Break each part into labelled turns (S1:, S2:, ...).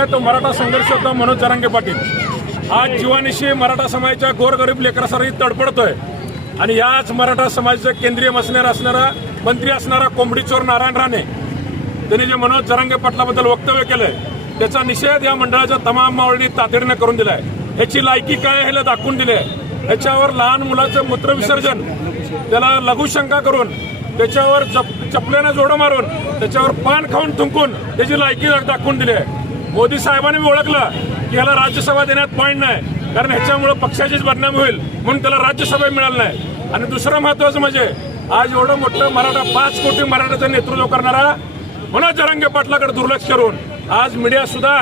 S1: आहे तो मराठा संघर्ष होता मनोज जरांगे पाटील. आज जीवानिशी मराठा समाजाच्या गोरगरीब लेकरासाठी तडपडतोय आणि याच मराठा समाजाचं केंद्रीय मसनेर असणारा मंत्री असणारा कोंबडीचोर नारायण राणे त्यांनी जे मनोज जरांगे पाटलाबद्दल वक्तव्य केलंय त्याचा निषेध या मंडळाच्या तमाम मावळणी तातडीने करून दिलाय. ह्याची लायकी काय ह्याला दाखवून दिले ह्याच्यावर लहान मुलाचं मूत्रविसर्जन त्याला लघुशंका करून त्याच्यावर चप चपल्यानं जोडं मारून त्याच्यावर पान खाऊन थुंकून त्याची लायकी दाखवून दिली आहे. मोदी साहेबांनी मी ओळखलं की ह्याला राज्यसभा देण्यात पॉईंट नाही. कारण ह्याच्यामुळे पक्षाचीच बदनामी होईल. म्हणून त्याला राज्यसभा मिळालं नाही. आणि दुसरं महत्वाचं म्हणजे आज एवढं मोठं मराठा पाच कोटी मराठाचं नेतृत्व करणारा मनोज जरांगे पाटलाकडे दुर्लक्ष करून आज मीडिया सुद्धा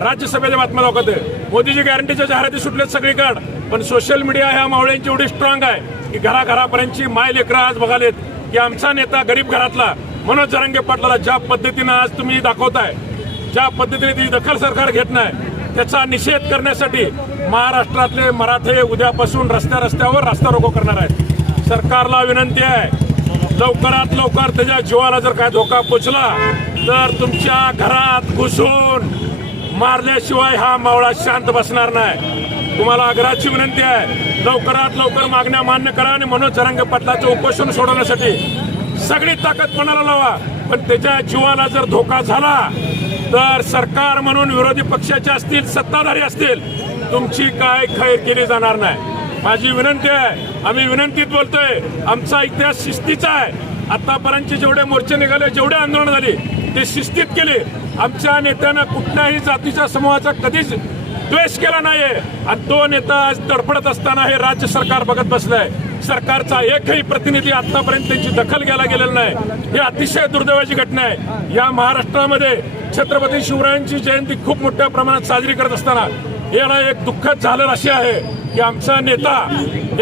S1: राज्यसभेच्या बातम्या दाखवते मोदीजी गॅरंटीच्या जाहिराती सुटल्यात सगळीकडे. पण सोशल मीडिया ह्या मावळ्यांची एवढी स्ट्रॉंग आहे की घराघरापर्यंतची माय लेकरं आज बघालेत की आमचा नेता गरीब घरातला मनोज जरांगे पाटलाला ज्या पद्धतीनं आज तुम्ही दाखवताय ज्या पद्धतीने ती दखल सरकार घेत नाही त्याचा निषेध करण्यासाठी महाराष्ट्रातले मराठे उद्यापासून रस्त्या रस्त्यावर रस्ता रोको करणार आहेत. सरकारला विनंती आहे लवकरात लवकर त्याच्या जीवाला जर काय धोका पोचला तर तुमच्या घरात घुसून मारल्याशिवाय हा मावळा शांत बसणार नाही. तुम्हाला आग्रहाची विनंती आहे लवकरात लवकर मागण्या मान्य करा आणि मनोज जरांगे पटलाचं उपोषण सोडवण्यासाठी सगळी ताकद पणाला लावा पण त्याच्या जीवाला जर धोका झाला तर सरकार म्हणून विरोधी पक्षाचे असतील सत्ताधारी असतील तुमची काय खैर केली जाणार नाही? माझी विनंती आहे आम्ही विनंतीत बोलतोय आमचा इतिहास शिस्तीचा आहे. आतापर्यंतचे जेवढे मोर्चे निघाले जेवढे आंदोलन झाली ते शिस्तीत केले. आमच्या नेत्यानं कुठल्याही जातीच्या समूहाचा कधीच द्वेष केला नाहीये. आणि तो नेता आज तडफडत असताना हे राज्य सरकार बघत बसलंय. सरकारचा एकही प्रतिनिधी आतापर्यंत त्यांची दखल घ्यायला गेलेला नाही. ही अतिशय दुर्दैवाची घटना आहे. या महाराष्ट्रामध्ये छत्रपती शिवरायांची जयंती खूप मोठ्या प्रमाणात साजरी करत असताना याला एक दुःखद झालं असे आहे की आमचा नेता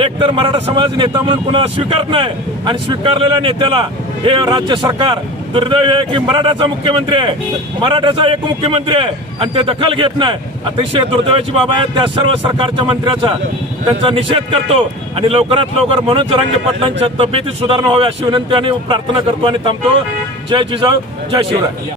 S1: एकतर मराठा समाज नेता म्हणून कुणाला स्वीकारत नाही आणि स्वीकारलेल्या नेत्याला हे राज्य सरकार दुर्दैव आहे की मराठाचा मुख्यमंत्री आहे. मराठ्याचा एक मुख्यमंत्री आहे आणि ते दखल घेत नाही. अतिशय दुर्दैवाची बाब आहे त्या सर्व सरकारच्या मंत्र्याचा त्यांचा निषेध करतो आणि लवकरात लवकर मनोज जरांगे पाटलांच्या तब्येतीत सुधारणा व्हावी अशी विनंती आणि प्रार्थना करतो आणि थांबतो. जय जिजाऊ जय शिवराय.